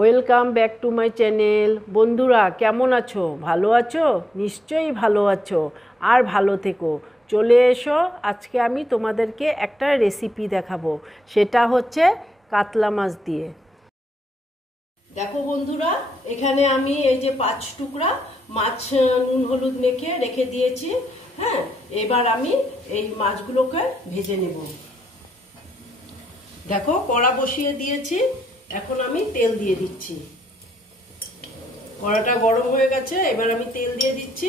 Welcome back to my channel. বন্ধুরা কেমন আছো? ভালো আছো? নিশ্চয়ই ভালো আছো, আর ভালো থেকো। চলে এসো, আজকে আমি তোমাদেরকে একটা রেসিপি দেখাবো। সেটা হচ্ছে কাতলা মাছ দিয়ে। দেখো বন্ধুরা, এখানে আমি এই যে 5 টুকরা মাছ নুন হলুদ মেখে রেখে দিয়েছি। হ্যাঁ, এবার আমি এই মাছগুলোকে ভেজে নেব। দেখো কড়া বসিয়ে দিয়েছি, এখন আমি তেল দিয়ে দিচ্ছি। কড়াটা গরম হয়ে গেছে, এবার আমি তেল দিয়ে দিচ্ছি।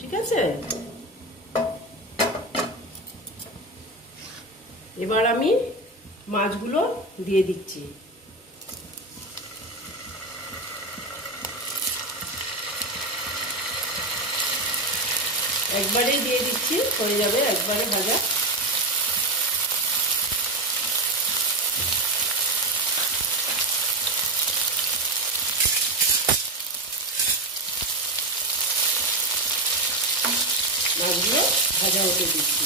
ঠিক আছে, এবার আমি মাছগুলো দিয়ে দিচ্ছি। একবারেই দিয়ে দিচ্ছি, হয়ে যাবে একবারে ভাজা। মাছগুলো ভাজা হতে দিচ্ছি।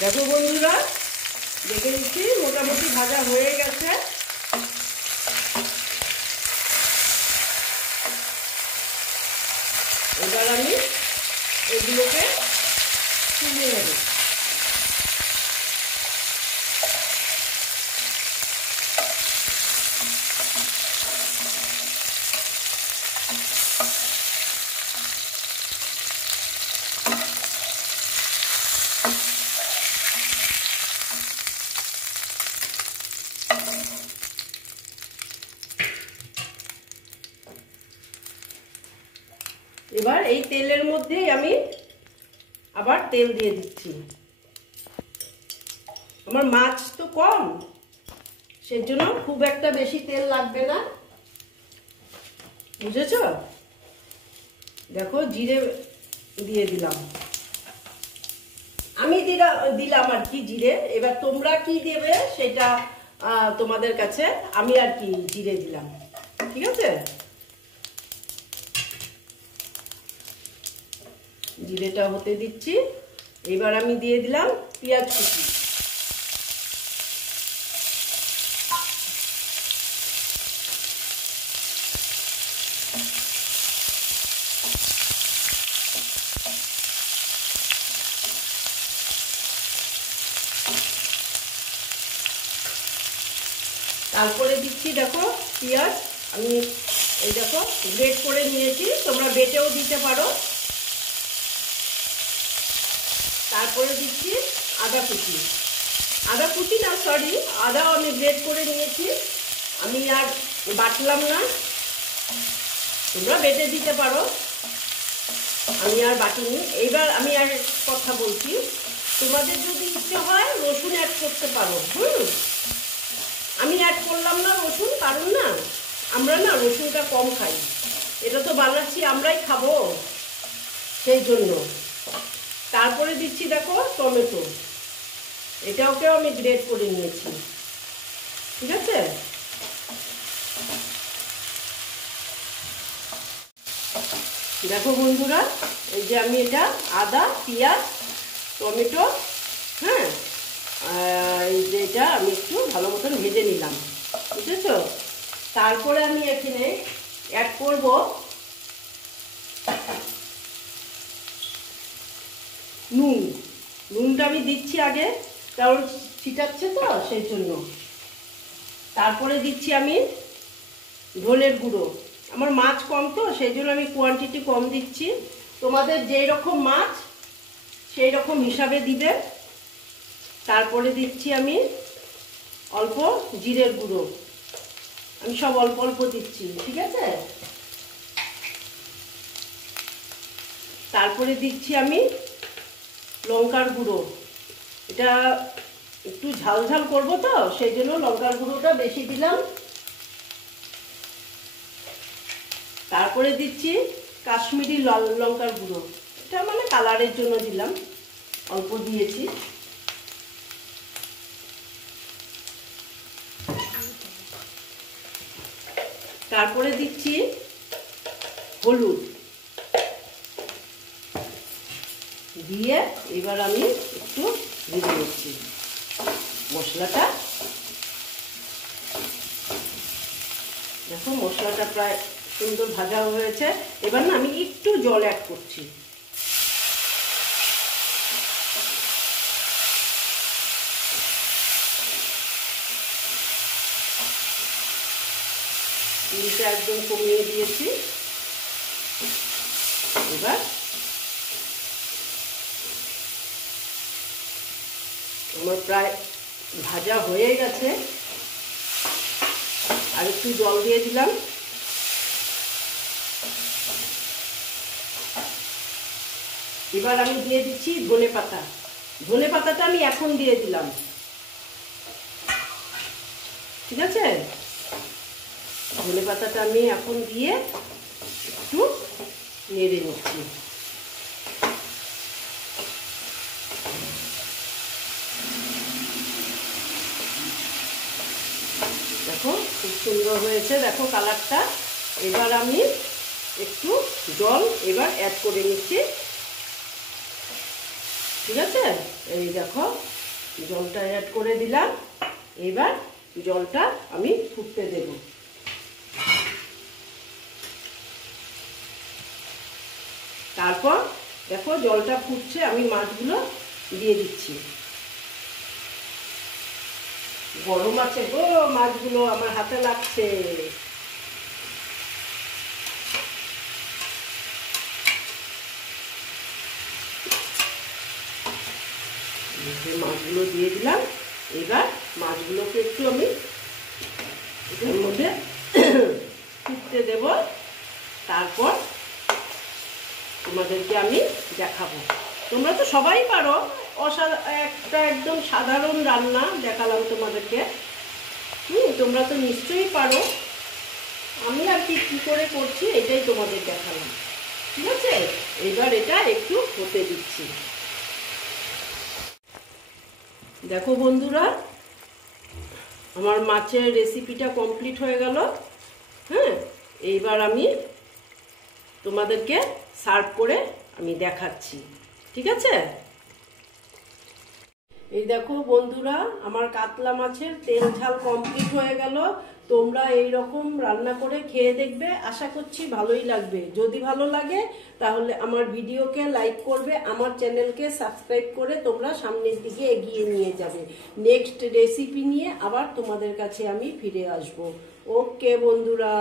দেখো বন্ধুরা, দেখে নিচ্ছি মোটামুটি ভাজা হয়ে গেছে। এবার আমি এগুলোকে তুলে নেব। এবার এই তেলের মধ্যেই আমি আবার তেল দিয়ে দিচ্ছি। আমার মাছ তো কম, সেজন্য খুব একটা বেশি তেল লাগবে না, বুঝেছো? দেখো জিরে দিয়ে দিলাম, আমি দিলাম আর কি জিরে। এবার তোমরা কি দেবে সেটা তোমাদের কাছে, আমি আর কি জিরে দিলাম। ঠিক আছে, জিরেটা হতে দিচ্ছি। এবার আমি দিয়ে দিলাম পেঁয়াজ কুচি। তারপরে দিচ্ছি, দেখো পেঁয়াজ আমি এই দেখো গ্রেট করে নিয়েছি, তোমরা বেটেও দিতে পারো। তারপরে দিচ্ছি আদা কুচি। আদা কুচি না, সরি, আদাও আমি গ্রেট করে নিয়েছি, আমি আর বাটলাম না, তোমরা বেটে দিতে পারো, আমি আর বাটিনি। এইবার আমি আর কথা বলছি, তোমাদের যদি ইচ্ছে হয় রসুন অ্যাড করতে পারো। আমি অ্যাড করলাম না রসুন, কারণ না আমরা না রসুনটা কম খাই, এটা তো বানাচ্ছি আমরাই খাবো, সেই জন্য। তারপরে দিচ্ছি দেখো টমেটো, এটাকেও আমি গ্রেট করে নিয়েছি। ঠিক আছে, দেখো বন্ধুরা, এই যে আমি এটা আদা পেঁয়াজ টমেটো, হ্যাঁ, এই যে এটা আমি একটু ভালো মতন ভেজে নিলাম, বুঝেছো? তারপরে আমি এখানে অ্যাড করব নুন। নুনটা আমি দিচ্ছি আগে, কারণ ছিটাচ্ছে তো সেই জন্য। তারপরে দিচ্ছি আমি ধনের গুঁড়ো। আমার মাছ কম তো সেই জন্য আমি কোয়ান্টিটি কম দিচ্ছি, তোমাদের যেই রকম মাছ সেই রকম হিসাবে দিবে। তারপরে দিচ্ছি আমি অল্প জিরের গুঁড়ো, আমি সব অল্প অল্প দিচ্ছি। ঠিক আছে, তারপরে দিচ্ছি আমি লঙ্কার গুঁড়ো। এটা একটু ঝাল ঝাল করবো তো সেই জন্য লঙ্কার গুঁড়োটা বেশি দিলাম। তারপরে দিচ্ছি কাশ্মীরি লাল লঙ্কার গুঁড়ো, এটা মানে কালারের জন্য দিলাম, অল্প দিয়েছি। তারপরে দিচ্ছি হলুদ দিয়ে এবার আমি একটু ভেজে নিচ্ছি মশলাটা। দেখো মশলাটা প্রায় সুন্দর ভাজা হয়েছে। এবার না আমি একটু জল অ্যাড করছি। চিনিটা একদম কমিয়ে দিয়েছি। এবার আমার প্রায় ভাজা হয়ে গেছে, আর একটু জল দিয়ে দিলাম। এবার আমি দিয়ে দিচ্ছি ধনে পাতা। ধনে পাতাটা আমি এখন দিয়ে দিলাম, ঠিক আছে? ধনে পাতাটা আমি এখন দিয়ে একটু নেড়ে নিচ্ছি। দেখো খুব সুন্দর হয়েছে, দেখো কালারটা। এবার আমি একটু জল এবার অ্যাড করে নিচ্ছি, ঠিক আছে? এই দেখো জলটা অ্যাড করে দিলাম। এবার জলটা আমি ফুটতে দেব। তারপর দেখো জলটা ফুটছে, আমি মাছগুলো দিয়ে দিচ্ছি। গরম আছে গো, মাছগুলো আমার হাতে লাগছে। মাছগুলো দিয়ে দিলাম। এবার মাছগুলোকে একটু আমি এটার মধ্যে ফুটতে দেব। তারপর তোমাদেরকে আমি দেখাবো। তোমরা তো সবাই পারো, একটা একদম সাধারণ রান্না দেখালাম তোমাদেরকে। তোমরা তো নিশ্চয়ই পারো। আমি আর কি করে করছি এটাই তোমাদের দেখালাম, ঠিক আছে? এবার এটা একটু হতে দিচ্ছি। দেখো বন্ধুরা, আমার মাছের রেসিপিটা কমপ্লিট হয়ে গেল। হ্যাঁ, এইবার আমি তোমাদেরকে সার্ভ করে আমি দেখাচ্ছি, ঠিক আছে? এই দেখো বন্ধুরা, আমার কাতলা মাছের তেল ঝাল কমপ্লিট হয়ে গেল। তোমরা এই রকম রান্না করে খেয়ে দেখবে, আশা করছি ভালোই লাগবে। যদি ভালো লাগে তাহলে আমার ভিডিওকে লাইক করবে, আমার চ্যানেলকে সাবস্ক্রাইব করে তোমরা সামনের দিকে এগিয়ে নিয়ে যাবে। নেক্সট রেসিপি নিয়ে আবার তোমাদের কাছে আমি ফিরে আসব। ওকে বন্ধুরা।